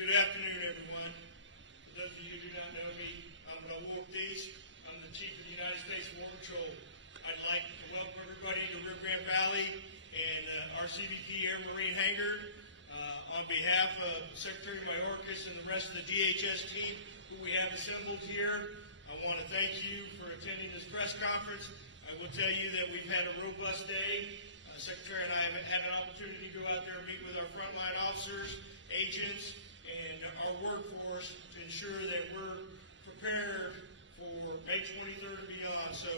Good afternoon, everyone. For those of you who do not know me, I'm Mayorkas. I'm the Chief of the United States Border Patrol. I'd like to welcome everybody to Rio Grande Valley and our CBP Air Marine Hangar. On behalf of Secretary Mayorkas and the rest of the DHS team who we have assembled here, I want to thank you for attending this press conference. I will tell you that we've had a robust day. Secretary and I have had an opportunity to go out there and meet with our frontline officers, agents, and our workforce to ensure that we're prepared for May 23rd and beyond. So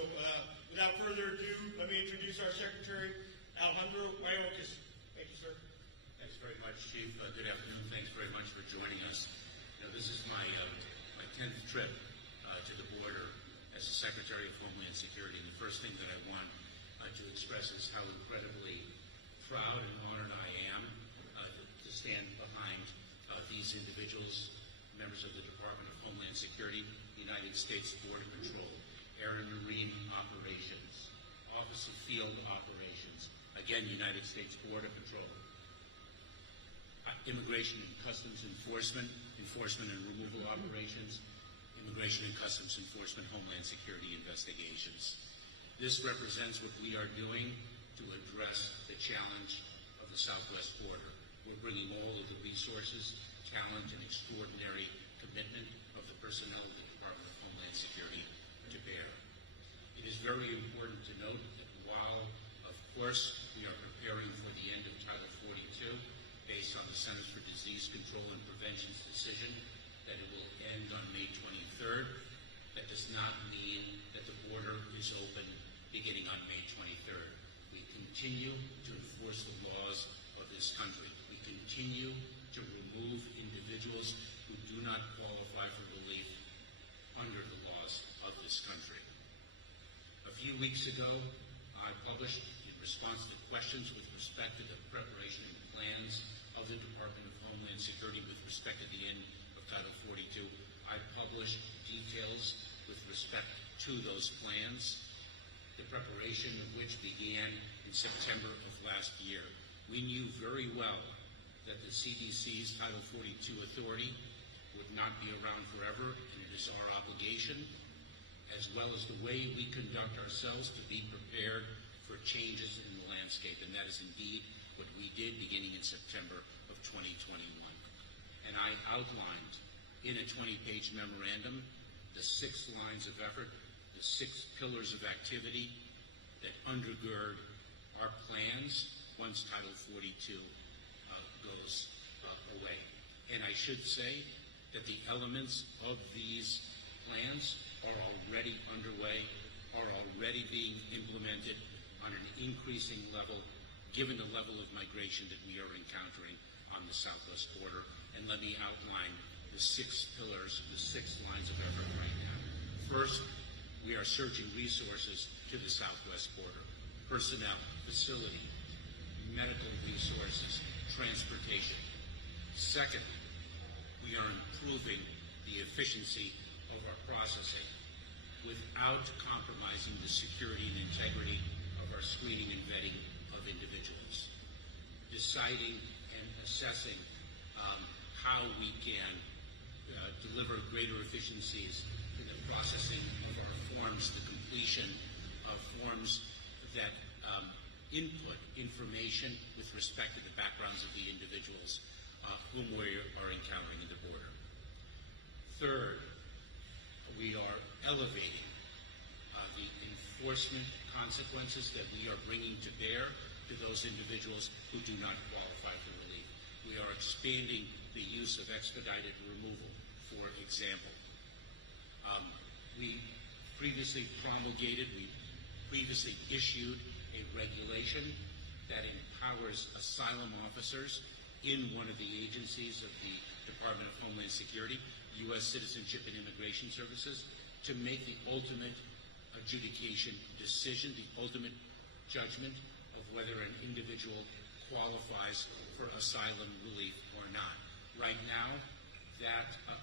without further ado, let me introduce our Secretary, Alejandro Mayorkas. Thank you, sir. Thanks very much, Chief. Good afternoon. Thanks very much for joining us. This is my 10th trip to the border as the Secretary of Homeland Security. And the first thing that I want to express is how incredibly proud and honored I am to stand behind these individuals, members of the Department of Homeland Security, United States Border Patrol, Air and Marine Operations, Office of Field Operations, again, United States Border Patrol, Immigration and Customs Enforcement, Enforcement and Removal Operations, Immigration and Customs Enforcement, Homeland Security Investigations. This represents what we are doing to address the challenge of the southwest border. We're bringing all of the resources, talent, and extraordinary commitment of the personnel of the Department of Homeland Security to bear. It is very important to note that while, of course, we are preparing for the end of Title 42, based on the Centers for Disease Control and Prevention's decision that it will end on May 23rd, that does not mean that the border is open beginning on May 23rd. We continue to enforce the laws of this country. We continue to remove individuals who do not qualify for relief under the laws of this country. A few weeks ago, I published, in response to questions with respect to the preparation and plans of the Department of Homeland Security with respect to the end of Title 42, I published details with respect to those plans, the preparation of which began in September of last year. We knew very well that the CDC's Title 42 authority would not be around forever, and it is our obligation, as well as the way we conduct ourselves, to be prepared for changes in the landscape, and that is indeed what we did beginning in September of 2021. And I outlined in a 20-page memorandum the 6 lines of effort, the 6 pillars of activity that undergird our plans once Title 42 goes away. And I should say that the elements of these plans are already underway, are already being implemented on an increasing level, given the level of migration that we are encountering on the southwest border. And let me outline the 6 pillars, the 6 lines of effort right now. First, we are surging resources to the southwest border: personnel, facility, medical resources, transportation. Second, we are improving the efficiency of our processing without compromising the security and integrity of our screening and vetting of individuals. Deciding and assessing how we can deliver greater efficiencies in the processing of our forms, the completion of forms that input information with respect to the backgrounds of the individuals whom we are encountering in the border. Third, we are elevating the enforcement consequences that we are bringing to bear to those individuals who do not qualify for relief. We are expanding the use of expedited removal, for example. We previously issued a regulation that empowers asylum officers in one of the agencies of the Department of Homeland Security, U.S. Citizenship and Immigration Services, to make the ultimate adjudication decision, the ultimate judgment of whether an individual qualifies for asylum relief or not. Right now,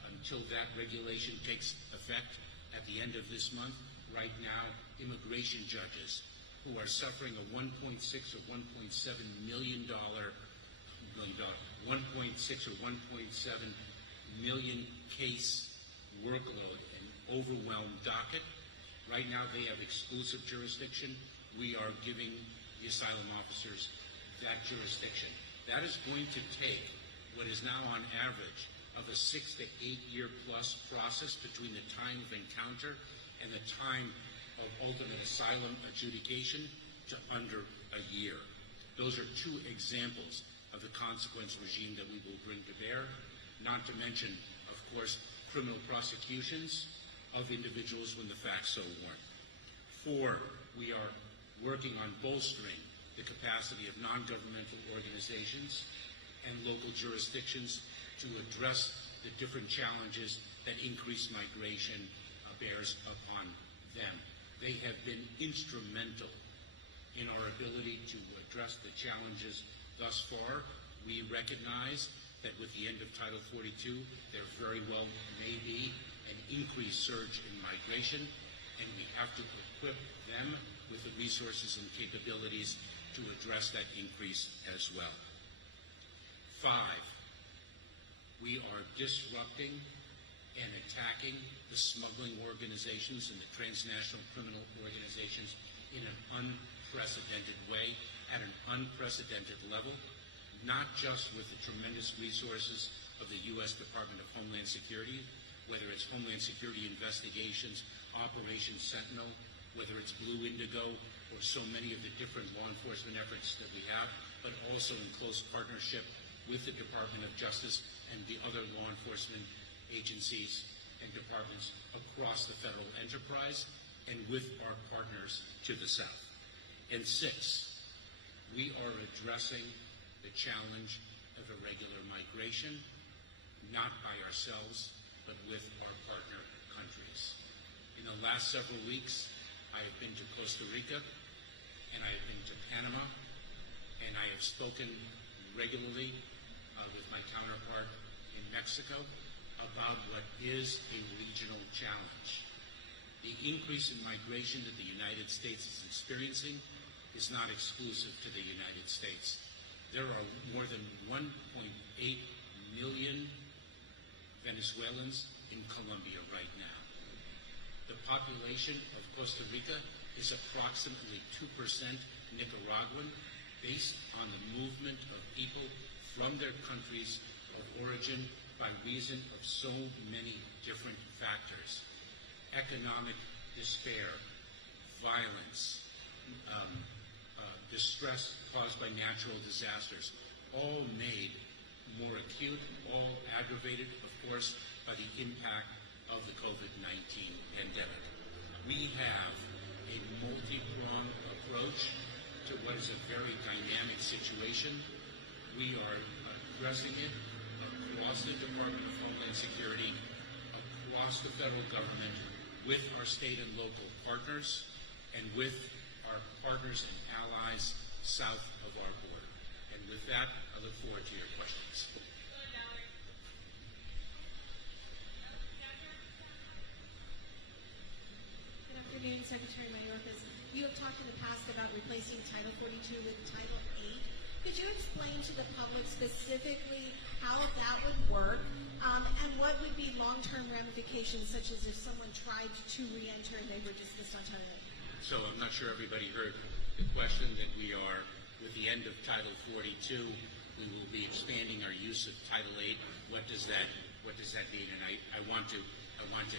until that regulation takes effect at the end of this month, right now, immigration judges who are suffering a $1.6 or $1.7 million 1.6 or 1.7 million case workload and overwhelmed docket. Right now they have exclusive jurisdiction. We are giving the asylum officers that jurisdiction. That is going to take what is now on average of a 6 to 8 year plus process between the time of encounter and the time of ultimate asylum adjudication to under a year. Those are two examples of the consequence regime that we will bring to bear, not to mention, of course, criminal prosecutions of individuals when the facts so warrant. 4, we are working on bolstering the capacity of non-governmental organizations and local jurisdictions to address the different challenges that increased migration bears upon them. They have been instrumental in our ability to address the challenges thus far. We recognize that with the end of Title 42, there very well may be an increased surge in migration, and we have to equip them with the resources and capabilities to address that increase as well. 5, we are disrupting and attacking the smuggling organizations and the transnational criminal organizations in an unprecedented way, at an unprecedented level, not just with the tremendous resources of the U.S. Department of Homeland Security, whether it's Homeland Security investigations, Operation Sentinel, whether it's Blue Indigo, or so many of the different law enforcement efforts that we have, but also in close partnership with the Department of Justice and the other law enforcement agencies and departments across the federal enterprise, and with our partners to the south. And 6, we are addressing the challenge of irregular migration, not by ourselves, but with our partner countries. In the last several weeks, I have been to Costa Rica, and I have been to Panama, and I have spoken regularly with my counterpart in Mexico about what is a regional challenge. The increase in migration that the United States is experiencing is not exclusive to the United States. There are more than 1.8 million Venezuelans in Colombia right now. The population of Costa Rica is approximately 2% Nicaraguan, based on the movement of people from their countries of origin by reason of so many different factors: economic despair, violence, distress caused by natural disasters, all made more acute, all aggravated, of course, by the impact of the COVID-19 pandemic. We have a multi-pronged approach to what is a very dynamic situation. We are addressing it across the Department of Homeland Security, across the federal government, with our state and local partners, and with our partners and allies south of our border. And with that, I look forward to your questions. Good afternoon, Secretary Mayorkas. You have talked in the past about replacing Title 42 with Title 8. Could you explain to the public specifically how that would work, and what would be long-term ramifications, such as if someone tried to re-enter and they were dismissed on Title 8? So I'm not sure everybody heard the question that we are, with the end of Title 42, we will be expanding our use of Title 8. What does that mean? And I want to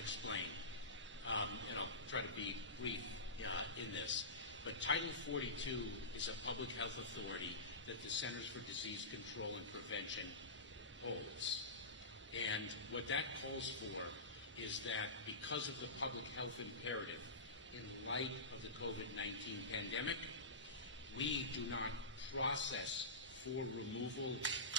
explain, and I'll try to be brief in this. But Title 42 is a public health authority that the Centers for Disease Control and Prevention holds. And what that calls for is that because of the public health imperative in light of the COVID-19 pandemic, we do not process for removal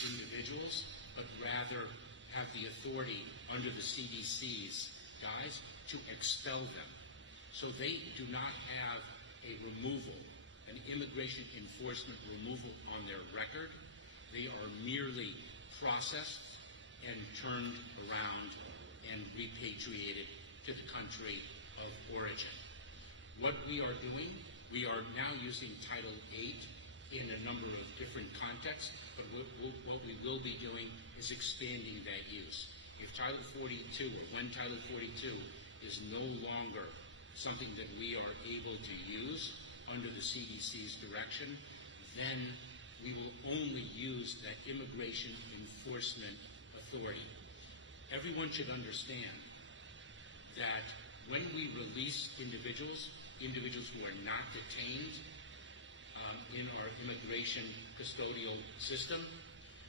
individuals, but rather have the authority under the CDC's guise to expel them. So they do not have a removal, an immigration enforcement removal on their record. They are merely processed and turned around and repatriated to the country of origin. What we are doing, we are now using Title 8 in a number of different contexts, but what we will be doing is expanding that use. If Title 42, or when Title 42 is no longer something that we are able to use under the CDC's direction, then we will only use that Immigration Enforcement Authority. Everyone should understand that when we release individuals who are not detained in our immigration custodial system,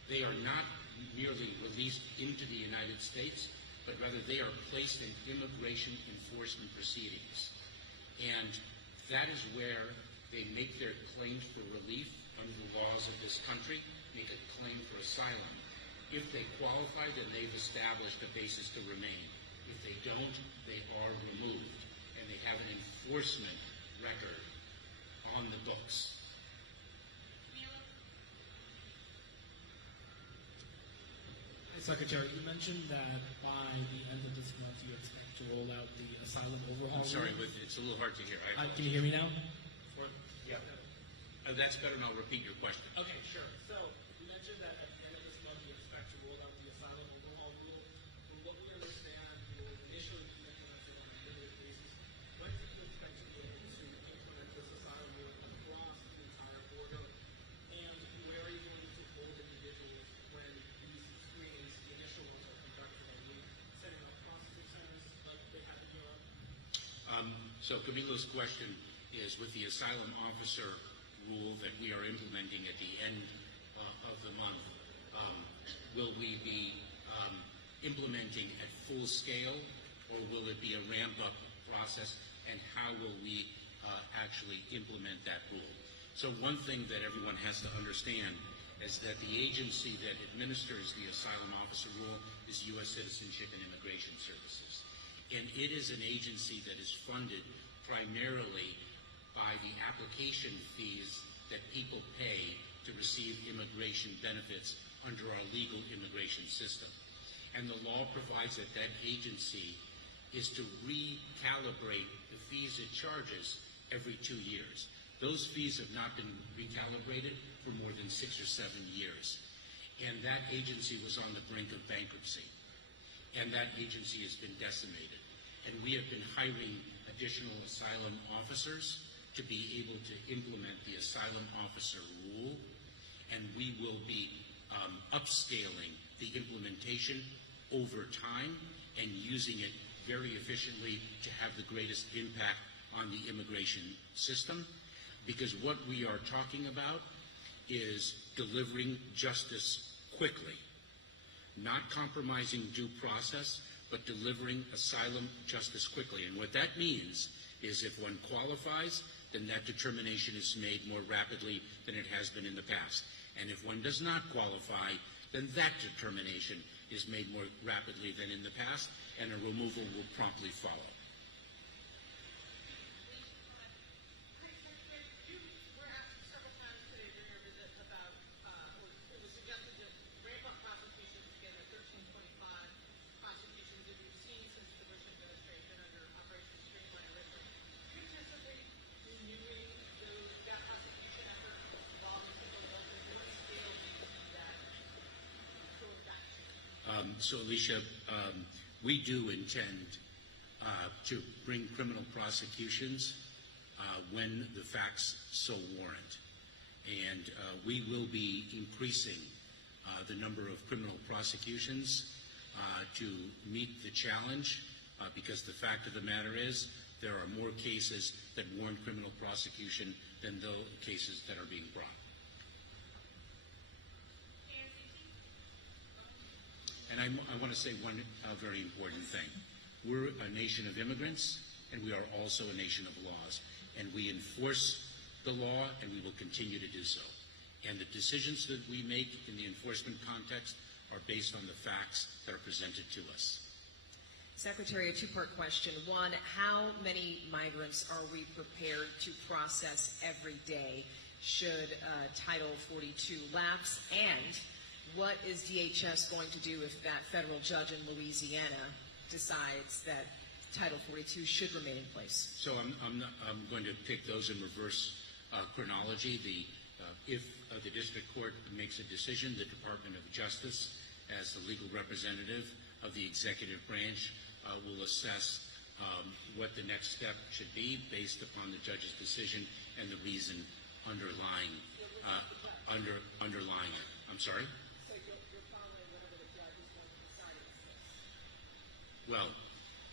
they are not merely released into the United States, but rather they are placed in immigration enforcement proceedings. And that is where they make their claims for relief under the laws of this country, make a claim for asylum. If they qualify, then they've established a basis to remain. If they don't, they are removed, and they have an enforcement record on the books. Secretary, you mentioned that by the end of this month you expect to roll out the asylum overhaul. I'm sorry, rule. but it's a little hard to hear. Can you hear me now? Yeah. That's better, and I'll repeat your question. Okay, sure. So you mentioned that at the end of this month you expect to roll out the asylum overhaul rule. From what we understand, you will initially be implemented on a limited basis. When do you expect to be able to implement this asylum rule across the entire border? And where are you going to hold individuals when these screenings, the initial ones, are conducted? Are you setting up processing centers like they have in Europe? So Camilo's question is, with the asylum officer rule that we are implementing at the end of the month, will we be implementing at full scale, or will it be a ramp-up process, and how will we actually implement that rule? So one thing that everyone has to understand is that the agency that administers the asylum officer rule is U.S. Citizenship and Immigration Services. And it is an agency that is funded primarily by the application fees that people pay to receive immigration benefits under our legal immigration system. And the law provides that that agency is to recalibrate the fees it charges every 2 years. Those fees have not been recalibrated for more than 6 or 7 years. And that agency was on the brink of bankruptcy. And that agency has been decimated. And we have been hiring additional asylum officers to be able to implement the asylum officer rule, and we will be upscaling the implementation over time and using it very efficiently to have the greatest impact on the immigration system, because what we are talking about is delivering justice quickly, not compromising due process, but delivering asylum justice quickly. And what that means is if one qualifies, then that determination is made more rapidly than it has been in the past. And if one does not qualify, then that determination is made more rapidly than in the past, and a removal will promptly follow. So, Alicia, we do intend to bring criminal prosecutions when the facts so warrant. And we will be increasing the number of criminal prosecutions to meet the challenge, because the fact of the matter is there are more cases that warrant criminal prosecution than those cases that are being brought. And I want to say one very important thing. We're a nation of immigrants, and we are also a nation of laws. And we enforce the law, and we will continue to do so. And the decisions that we make in the enforcement context are based on the facts that are presented to us. Secretary, a two-part question. One, how many migrants are we prepared to process every day should Title 42 lapse? And what is DHS going to do if that federal judge in Louisiana decides that Title 42 should remain in place? So I'm going to take those in reverse chronology. The If the district court makes a decision, the Department of Justice, as the legal representative of the executive branch, will assess what the next step should be based upon the judge's decision and the reason underlying underlying it. I'm sorry? So you're following whatever the judge is going to decide in this case? Well,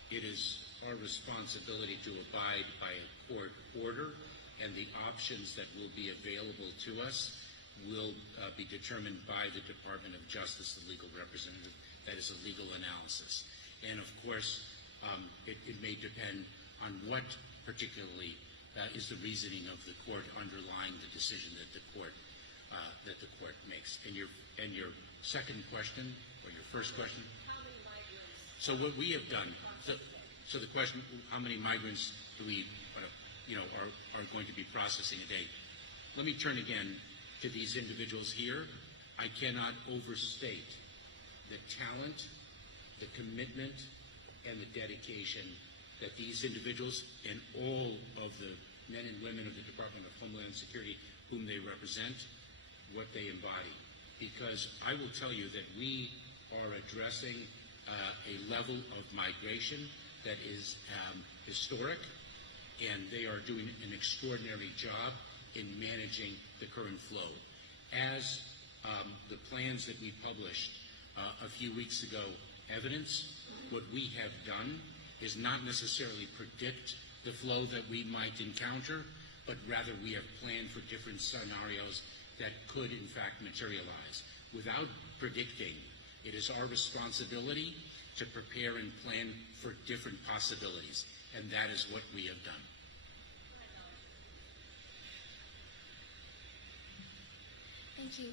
it is our responsibility to abide by a court order, and the options that will be available to us will be determined by the Department of Justice, the legal representative. That is a legal analysis. And of course, it may depend on what particularly is the reasoning of the court underlying the decision that the court makes. And your second question, or your first question? How many migrants? So what we have done, so the question, how many migrants do we, are going to be processing a day? Let me turn again to these individuals here. I cannot overstate the talent, the commitment, and the dedication that these individuals and all of the men and women of the Department of Homeland Security whom they represent, what they embody. Because I will tell you that we are addressing a level of migration that is historic, and they are doing an extraordinary job in managing the current flow. As the plans that we published a few weeks ago evidence, what we have done is not necessarily predict the flow that we might encounter, but rather we have planned for different scenarios that could in fact materialize. Without predicting, it is our responsibility to prepare and plan for different possibilities, and that is what we have done. Thank you.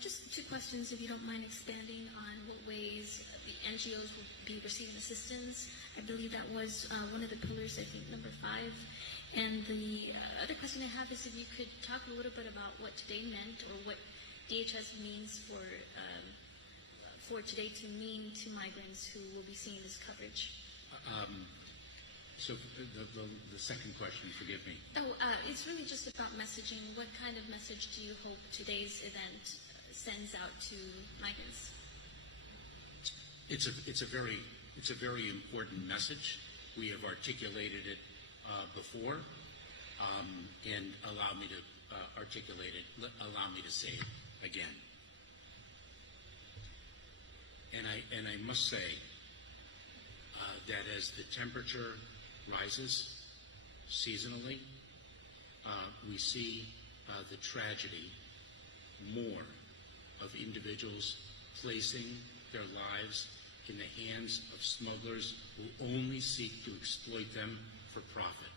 Just two questions, if you don't mind expanding on what ways the NGOs will be receiving assistance. I believe that was one of the pillars, I think, number 5. And the other question I have is if you could talk a little bit about what today meant, or what DHS means for today to mean to migrants who will be seeing this coverage. So the second question, forgive me. It's really just about messaging. What kind of message do you hope today's event sends out to migrants? It's a very important message. We have articulated it before, and allow me to articulate it. Allow me to say it again. And I must say that as the temperature rises seasonally, we see the tragedy more of individuals placing their lives in the hands of smugglers who only seek to exploit them for profit.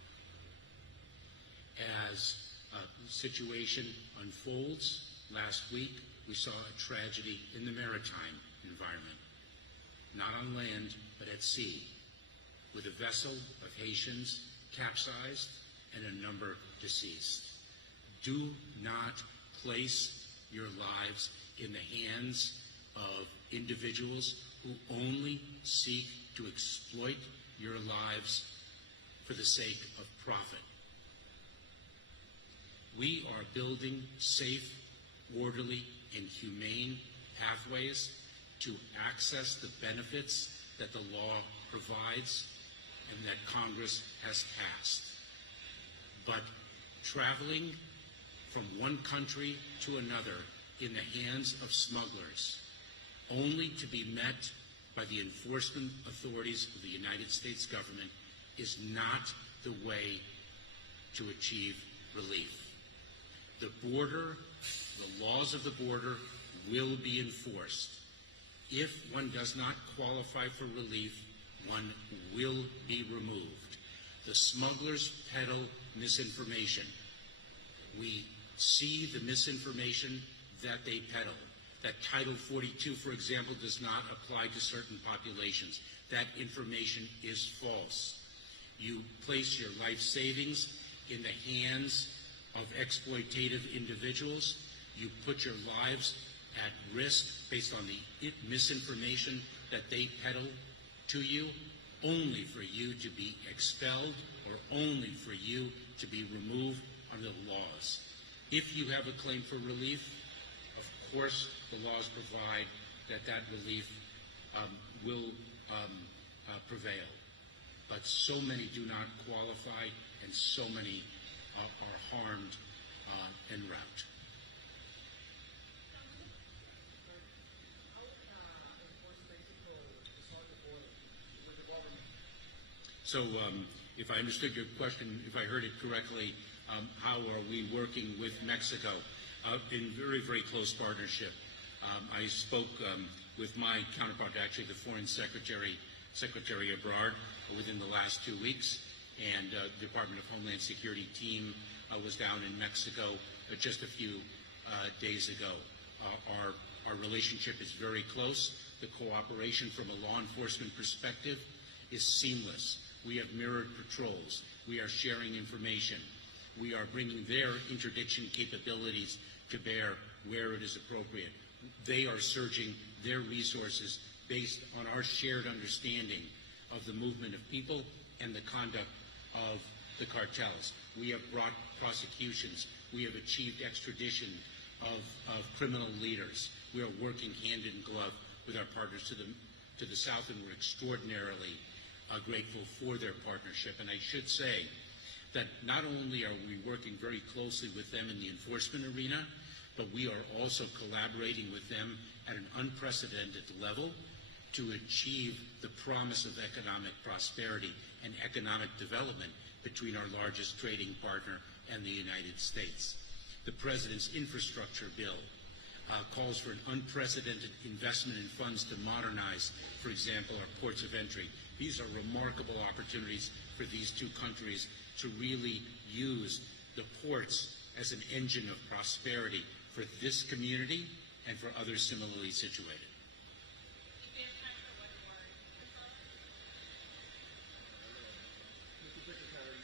As the situation unfolds, last week we saw a tragedy in the maritime environment, not on land but at sea, with a vessel of Haitians capsized and a number deceased. Do not place your lives in the hands of individuals who only seek to exploit your lives for the sake of profit. We are building safe, orderly, and humane pathways to access the benefits that the law provides and that Congress has passed. But traveling from one country to another in the hands of smugglers, only to be met by the enforcement authorities of the United States government, is not the way to achieve relief. The border, the laws of the border will be enforced. If one does not qualify for relief, one will be removed. The smugglers peddle misinformation. We see the misinformation that they peddle. That Title 42, for example, does not apply to certain populations. That information is false. You place your life savings in the hands of exploitative individuals. You put your lives at risk based on the misinformation that they peddle to you, only for you to be expelled or only for you to be removed under the laws. If you have a claim for relief, of course, the laws provide that relief will prevail. But so many do not qualify, and so many are harmed en route. So if I understood your question, if I heard it correctly, how are we working with Mexico? In very, very close partnership. I spoke with my counterpart, actually the Foreign Secretary Ebrard, within the last 2 weeks, and the Department of Homeland Security team was down in Mexico just a few days ago. Our relationship is very close. The cooperation from a law enforcement perspective is seamless. We have mirrored patrols. We are sharing information. We are bringing their interdiction capabilities to bear where it is appropriate. They are surging their resources based on our shared understanding of the movement of people and the conduct of the cartels. We have brought prosecutions. We have achieved extradition of criminal leaders. We are working hand in glove with our partners to the south, and we're extraordinarily grateful for their partnership. And I should say that not only are we working very closely with them in the enforcement arena, but we are also collaborating with them at an unprecedented level to achieve the promise of economic prosperity and economic development between our largest trading partner and the United States. The President's infrastructure bill calls for an unprecedented investment in funds to modernize, for example, our ports of entry. These are remarkable opportunities for these two countries to really use the ports as an engine of prosperity for this community and for others similarly situated. Mr. Secretary,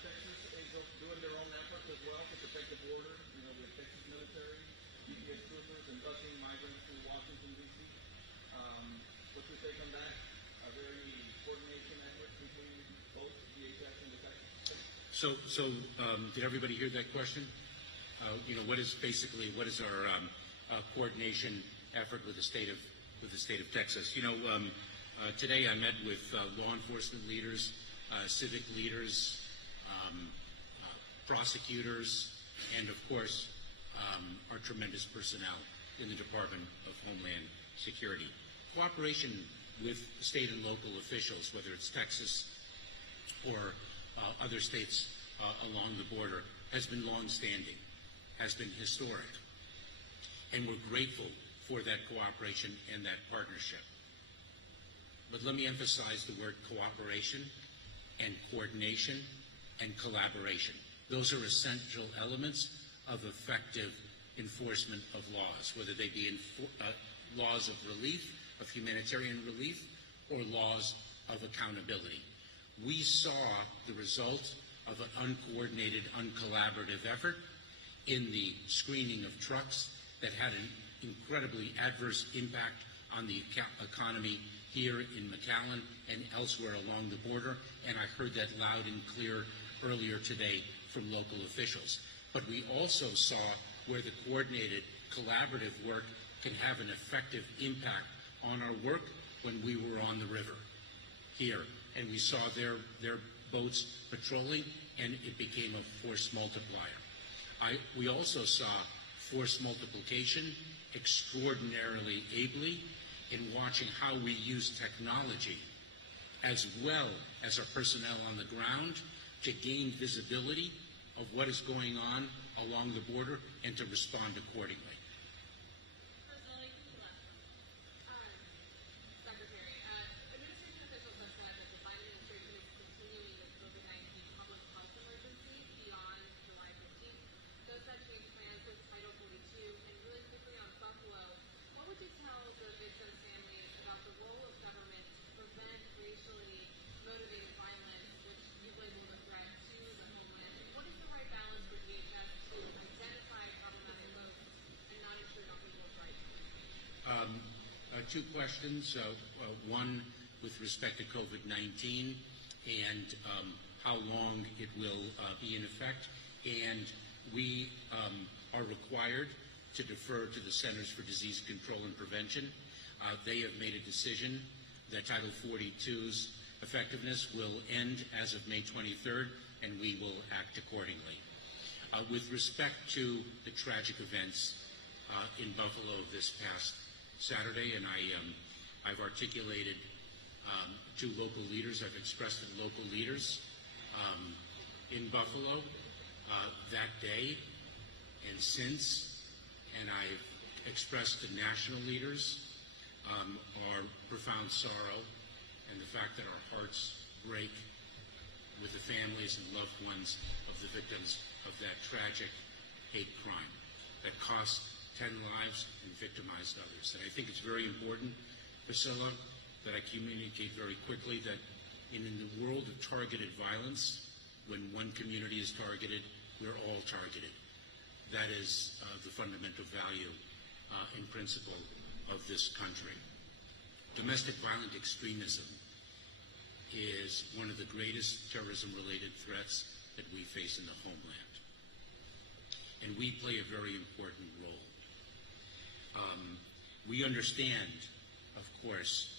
Texas is doing their own efforts as well to protect the border, with Texas military, DHS troopers, and busing migrants through Washington, D.C. What's your take on that? Are there any coordination efforts between both DHS and the Texas? So did everybody hear that question? What is our coordination effort with the state of Texas? Today I met with law enforcement leaders, civic leaders, prosecutors, and of course our tremendous personnel in the Department of Homeland Security. Cooperation with state and local officials, whether it's Texas or other states along the border, has been long-standing, has been historic, and we're grateful for that cooperation and that partnership. But let me emphasize the word cooperation and coordination and collaboration. Those are essential elements of effective enforcement of laws, whether they be laws of relief, of humanitarian relief, or laws of accountability. We saw the result of an uncoordinated, uncollaborative effort in the screening of trucks that had an incredibly adverse impact on the economy here in McAllen and elsewhere along the border, and I heard that loud and clear earlier today from local officials. But we also saw where the coordinated, collaborative work can have an effective impact on our work when we were on the river here, and we saw their boats patrolling, and it became a force multiplier. We also saw force multiplication extraordinarily ably in watching how we use technology as well as our personnel on the ground to gain visibility of what is going on along the border and to respond accordingly. Personally, Secretary, administration officials have said that the Biden administration is continuing the COVID-19 public health emergency beyond July 15th. Those that change plans with Title 42, and really quickly on Buffalo, what would you tell the victims' families about the role of government to prevent racially motivated violence, which you've labeled a threat to the homeland? And what is the right balance for DHS to identify problematic folks and not intrude on people's rights? Two questions. One with respect to COVID-19 and how long it will be in effect, and we are required to defer to the Centers for Disease Control and Prevention. They have made a decision that Title 42's effectiveness will end as of May 23rd, and we will act accordingly. With respect to the tragic events in Buffalo this past Saturday, and I've articulated to local leaders, I've expressed to local leaders in Buffalo that day and since, and I've expressed to national leaders our profound sorrow and the fact that our hearts break with the families and loved ones of the victims of that tragic hate crime that cost 10 lives and victimized others. And I think it's very important, Priscilla, that I communicate very quickly that in the world of targeted violence, when one community is targeted, we're all targeted. That is the fundamental value and principle of this country. Domestic violent extremism is one of the greatest terrorism-related threats that we face in the homeland. And we play a very important role. We understand, of course,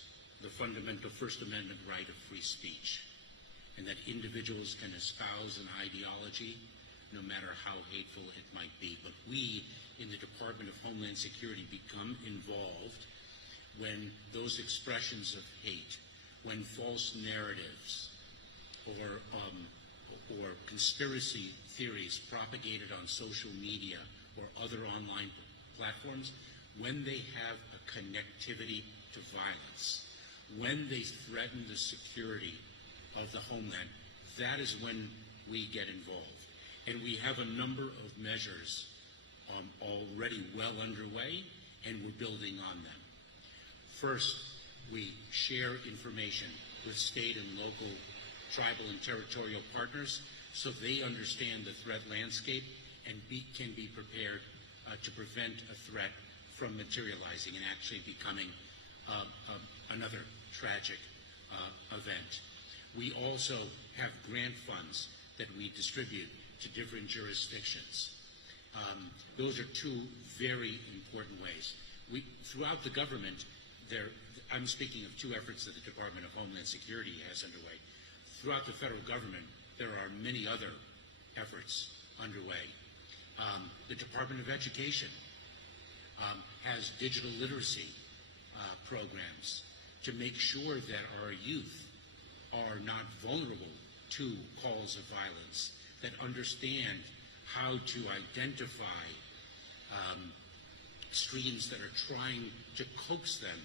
the fundamental First Amendment right of free speech, and that individuals can espouse an ideology no matter how hateful it might be. But we in the Department of Homeland Security become involved when those expressions of hate, when false narratives or conspiracy theories propagated on social media or other online platforms, when they have a connectivity to violence, when they threaten the security of the homeland, that is when we get involved. And we have a number of measures already well underway, and we're building on them. First, we share information with state and local, tribal and territorial partners so they understand the threat landscape and can be prepared to prevent a threat from materializing and actually becoming another tragic event. We also have grant funds that we distribute to different jurisdictions. Those are two very important ways. Throughout the government, I'm speaking of two efforts that the Department of Homeland Security has underway. Throughout the federal government, there are many other efforts underway. The Department of Education has digital literacy programs to make sure that our youth are not vulnerable to calls of violence, that understand how to identify streams that are trying to coax them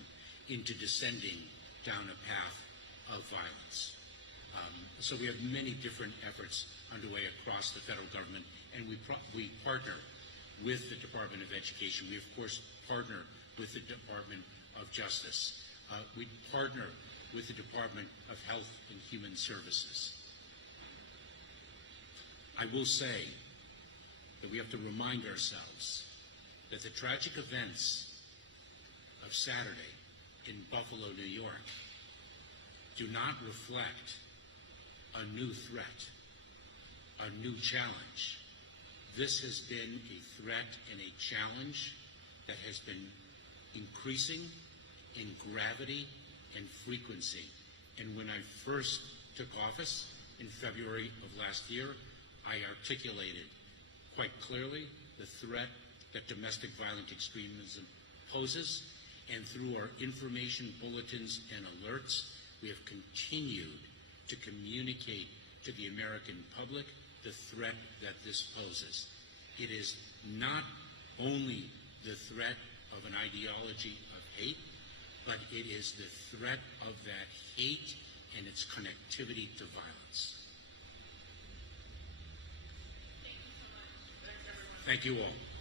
into descending down a path of violence. So we have many different efforts underway across the federal government, and we partner with the Department of Education. We, of course, partner with the Department of Justice. We partner with the Department of Health and Human Services. I will say that we have to remind ourselves that the tragic events of Saturday in Buffalo, New York, do not reflect a new threat, a new challenge. This has been a threat and a challenge that has been increasing in gravity and frequency. And when I first took office in February of last year, I articulated quite clearly the threat that domestic violent extremism poses, and through our information bulletins and alerts, we have continued to communicate to the American public the threat that this poses. It is not only the threat of an ideology of hate, but it is the threat of that hate and its connectivity to violence. Thank you so much. Thank you all.